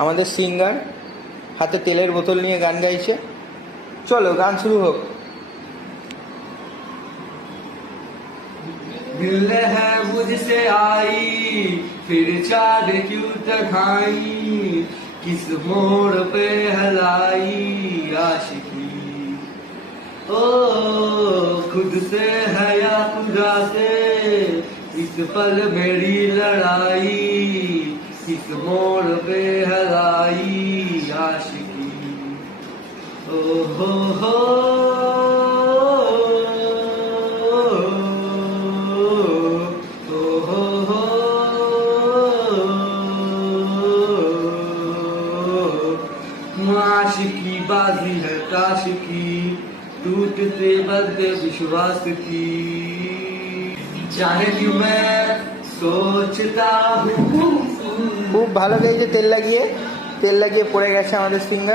আমাদের সিঙ্গার হাতে তেলের বোতল নিয়ে গান গাইছে। চলো গান শুরু হোক। दिल है मुझसे आई फिर चाँद क्यों तन्हाई किस मोड़ पे हलाई आशिकी ओ खुद से है या खुदा से इस पल मेरी लड़ाई किस मोड़ पे हलाई आशिकी ओ हो आशिकी बाजी है ताश की टूटते बदले विश्वास की चाहे क्यों मैं सोचता हूँ। খুব ভালো গেয়েছে। তেল লাগিয়ে পড়ে গেছে আমাদের সিঙ্গার।